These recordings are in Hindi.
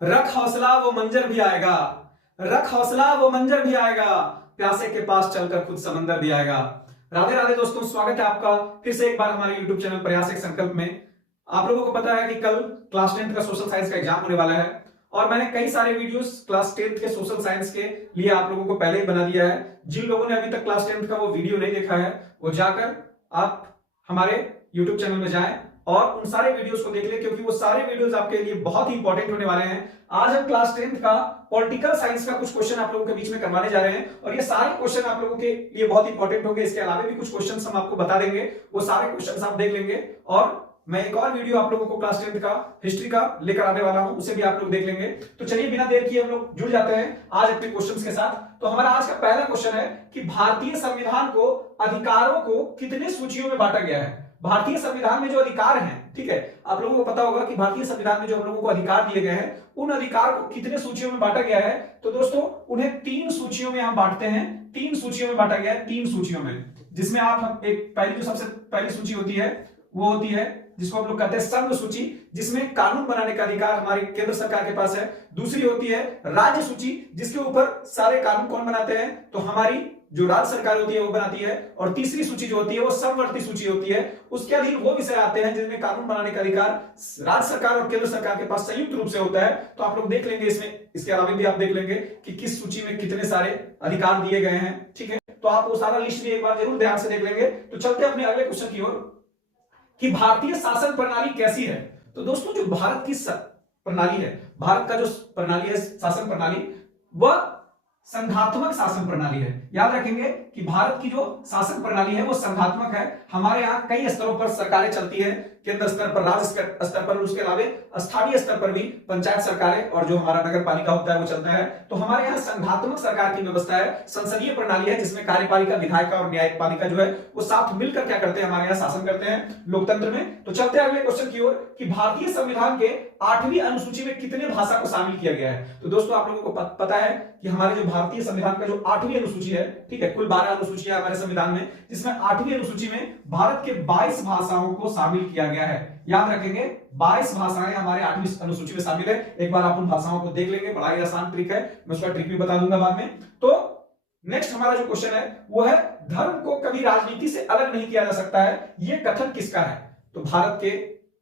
रख हौसला वो मंजर भी आएगा, रख हौसला वो मंजर भी आएगा, प्यासे के पास चलकर खुद समंदर भी आएगा। राधे राधे दोस्तों, स्वागत है आपका फिर से एक बार हमारे YouTube चैनल प्रयास एक संकल्प में। आप लोगों को पता है कि कल क्लास 10th का सोशल साइंस का एग्जाम होने वाला है और मैंने कई सारे वीडियोस क्लास 10th के सोशल साइंस के लिए आप लोगों को पहले ही बना दिया है। जिन लोगों ने अभी तक क्लास 10th का वो वीडियो नहीं देखा है वो जाकर आप हमारे YouTube चैनल में जाएं और उन सारे वीडियोस को देख लें, क्योंकि वो सारे वीडियोस आपके लिए बहुत ही इंपॉर्टेंट होने वाले हैं। आज हम क्लास 10th का पॉलिटिकल साइंस का कुछ क्वेश्चन आप लोगों के बीच में करवाने जा रहे हैं और ये सारे क्वेश्चन आप लोगों के लिए बहुत इंपॉर्टेंट होंगे। इसके अलावा भी कुछ क्वेश्चंस हम आपको बता देंगे, वो सारे क्वेश्चंस आप देख लेंगे और मैं एक और वीडियो आप लोगों को क्लास 10th का हिस्ट्री का लेकर आने वाला हूं, उसे भी आप लोग देख लेंगे। तो चलिए बिना देर किए हम लोग जुड़ जाते हैं आज अपने क्वेश्चंस के साथ। तो हमारा आज का पहला क्वेश्चन है कि भारतीय संविधान को अधिकारों को कितने सूचियों में बांटा गया है। भारतीय संविधान में जो अधिकार हैं, ठीक है, आप लोगों को पता होगा कि भारतीय संविधान में जो हम लोगों को अधिकार दिए गए हैं उन अधिकार को कितने सूचियों में बांटा गया है। तो दोस्तों उन्हें 3 सूचियों में हम बांटते हैं, 3 सूचियों में बांटा गया है, 3 सूचियों में, जिसमें आप एक पहली जो सबसे पहली सूची होती है वो होती है जिसको हम लोग कहते हैं संघ सूची, जिसमें कानून बनाने का अधिकार हमारी केंद्र सरकार के पास है। दूसरी होती है राज्य सूची, जिसके ऊपर सारे कानून कौन बनाते हैं, तो हमारी जो राज्य सरकार होती है वो बनाती है। और तीसरी सूची जो होती है वो समवर्ती सूची होती है, उसके अधीन वो विषय आते हैं जिनमें कानून बनाने का अधिकार राज्य सरकार और केंद्र सरकार के पास संयुक्त रूप से होता है। तो आप लोग देख लेंगे इसमें, इसके अलावा भी आप देख लेंगे कि किस सूची में कितने सारे अधिकार दिए गए हैं, ठीक है। तो आप वो सारा लिस्ट भी एक बार जरूर ध्यान से देख लेंगे। तो चलते हैं अपने अगले क्वेश्चन की ओर कि भारतीय शासन प्रणाली कैसी है। तो दोस्तों जो भारत की प्रणाली है, भारत का जो प्रणाली है शासन प्रणाली, वह संघात्मक शासन प्रणाली है। याद रखेंगे कि भारत की जो शासन प्रणाली है वो संघात्मक है। हमारे यहाँ कई स्तरों पर सरकारें चलती है, केंद्र स्तर पर, राज्य स्तर पर, उसके अलावा स्थानीय स्तर पर भी पंचायत सरकारें और जो हमारा नगर पालिका होता है वो चलता है। तो हमारे यहाँ संघात्मक सरकार की व्यवस्था है, संसदीय प्रणाली है, जिसमें कार्यपालिका, विधायिका और न्यायपालिका जो है वो साथ मिलकर क्या करते हैं, हमारे यहाँ शासन करते हैं लोकतंत्र में। तो चलते हैं अगले क्वेश्चन की ओर कि भारतीय संविधान के 8वीं अनुसूची में कितने भाषा को शामिल किया गया है। तो दोस्तों आप लोगों को पता है कि हमारे जो भारतीय संविधान का जो 8वीं अनुसूची है, ठीक है, कुल 12 अनुसूची है हमारे संविधान में, जिसमें 8वीं अनुसूची में भारत के 22 भाषाओं को शामिल किया गया है। याद रखेंगे 22 भाषाएं हमारे 8वीं अनुसूची में शामिल है। एक बार आप उन भाषाओं को देख लेंगे, बड़ा ही आसान ट्रिक है, मैं उसका ट्रिक भी बता दूंगा बाद में। तो नेक्स्ट हमारा जो क्वेश्चन है वो है धर्म को कभी राजनीति से अलग नहीं किया जा सकता है, यह कथन किसका है। तो भारत के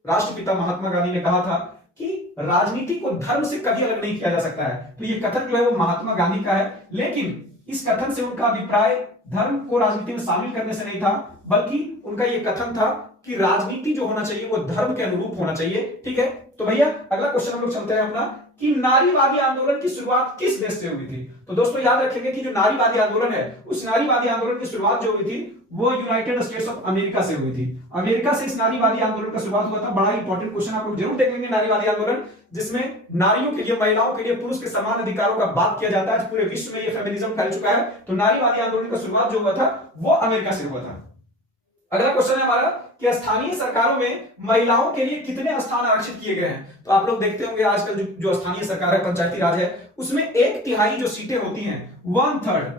राष्ट्रपिता महात्मा गांधी ने कहा था कि राजनीति को धर्म से कभी अलग नहीं किया जा सकता है। तो ये कथन जो है वो महात्मा गांधी का है, लेकिन इस कथन से उनका अभिप्राय धर्म को राजनीति में शामिल करने से नहीं था, बल्कि उनका ये कथन था कि राजनीति जो होना चाहिए वो धर्म के अनुरूप होना चाहिए, ठीक है। तो भैया अगला क्वेश्चन हम लोग चलते हैं अपना कि नारीवादी आंदोलन की शुरुआत किस देश से हुई थी। तो दोस्तों याद रखेंगे कि जो नारीवादी आंदोलन है, उस नारीवादी आंदोलन की शुरुआत जो हुई थी वो यूनाइटेड स्टेट्स ऑफ अमेरिका से हुई थी। अमेरिका से इस नारीवादी आंदोलन का शुरुआत हुआ था। बड़ा इंपॉर्टेंट क्वेश्चन आप लोग जरूर देख लेंगे, नारीवादी आंदोलन, जिसमें नारियों के लिए, महिलाओं के लिए, पुरुष के समान अधिकारों का बात किया जाता है। पूरे विश्व में ये फेमिनिज्म फैल चुका है। तो नारीवादी आंदोलन का शुरुआत जो हुआ था वो अमेरिका से हुआ था। अगला क्वेश्चन है हमारा कि स्थानीय सरकारों में महिलाओं के लिए कितने स्थान आरक्षित किए गए हैं। तो आप लोग देखते होंगे आजकल जो स्थानीय सरकार है, पंचायती राज है, उसमें 1/3 जो सीटें होती हैं, 1/3,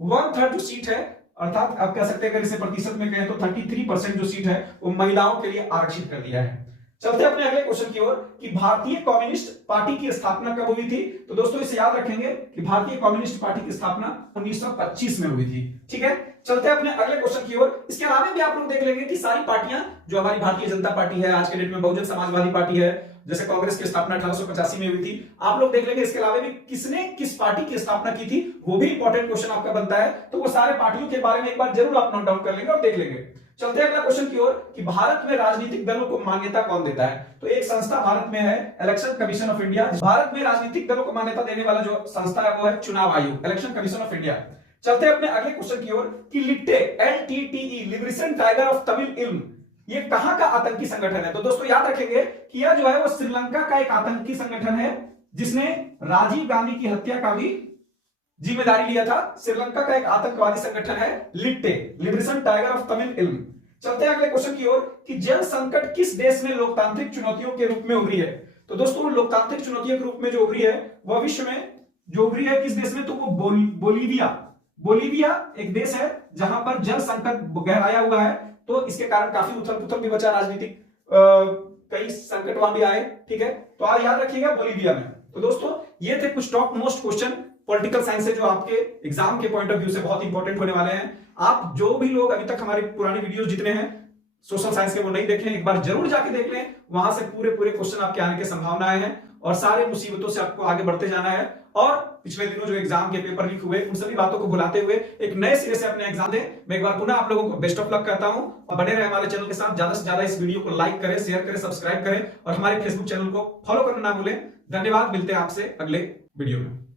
1/3 जो सीट है, अर्थात आप कह सकते हैं अगर इसे प्रतिशत में कहें तो 33% जो सीट है वो महिलाओं के लिए आरक्षित कर दिया है। चलते हैं अपने अगले क्वेश्चन की ओर कि भारतीय कम्युनिस्ट पार्टी की स्थापना कब हुई थी। तो दोस्तों इसे याद रखेंगे कि भारतीय कम्युनिस्ट पार्टी की स्थापना 1925 में हुई थी, ठीक है। चलते हैं अपने अगले क्वेश्चन की ओर। इसके अलावा भी आप लोग देख लेंगे कि सारी पार्टियां, जो हमारी भारतीय जनता पार्टी है, आज के डेट में बहुजन समाजवादी पार्टी है, जैसे कांग्रेस की स्थापना 1885 में हुई थी, आप लोग देख लेंगे। इसके अलावा भी किसने किस पार्टी की स्थापना की थी वो भी इंपॉर्टेंट क्वेश्चन आपका बनता है। तो वो सारे पार्टियों के बारे में एक बार जरूर आप नोट डाउन कर लेंगे और देख लेंगे। चलते हैं अगला क्वेश्चन की ओर कि भारत में राजनीतिक दलों को मान्यता कौन देता है। तो एक संस्था भारत में है, election commission of India. Bharat में राजनीतिक दलों को मान्यता देने वाला जो संस्था है वो है चुनाव आयोग, इलेक्शन कमीशन ऑफ इंडिया। चलते हैं अपने अगले क्वेश्चन की ओर कि लिट्टे, LTTE, liberation tiger of Tamil इल्म, ये कहां का आतंकी संगठन है। तो दोस्तों याद रखेंगे कि यह जो है वो श्रीलंका का एक आतंकी संगठन है, जिसने राजीव गांधी की हत्या का भी जिम्मेदारी लिया था। श्रीलंका का एक आतंकवादी संगठन है लिट्टे, लिबरेशन टाइगर ऑफ तमिल इल्म। चलते हैं अगले क्वेश्चन की ओर कि जल संकट किस देश में लोकतांत्रिक चुनौतियों के रूप में उभरी है। तो दोस्तों लोकतांत्रिक चुनौतियों के रूप में जो उभरी है वह विश्व में जो उभरी है किस देश में, तो वो बोलीविया एक देश है जहां पर जल संकट गहराया हुआ है। तो इसके कारण काफी उथल पुथल भी बचा राजनीतिक कई संकट वहां भी आए, ठीक है। तो आज याद रखिएगा बोलीविया में। तो दोस्तों ये थे कुछ top most question political science से जो आपके एग्जाम के पॉइंट ऑफ व्यू से बहुत इंपॉर्टेंट होने वाले हैं। आप जो भी लोग अभी तक हमारी पुरानी वीडियोस जितने हैं सोशल साइंस के वो नहीं देखें, एक बार जरूर जाके देख लें। वहां से पूरे क्वेश्चन आपके आने की संभावनाएं हैं और सारे मुसीबतों से आपको आगे बढ़ते जाना है। और पिछले दिनों जो एग्जाम के पेपर लीक हुए उन सभी बातों को भुलाते हुए एक नए सिरे से अपने एग्जाम दें। मैं एक बार पुनः आप लोगों को बेस्ट ऑफ लक कहता हूं और बने रहे हमारे चैनल के साथ। ज्यादा से ज्यादा इस वीडियो को लाइक करें, शेयर करें, सब्सक्राइब करें और हमारे फेसबुक चैनल को फॉलो करना ना भूलें। धन्यवाद, मिलते हैं आपसे अगले वीडियो में।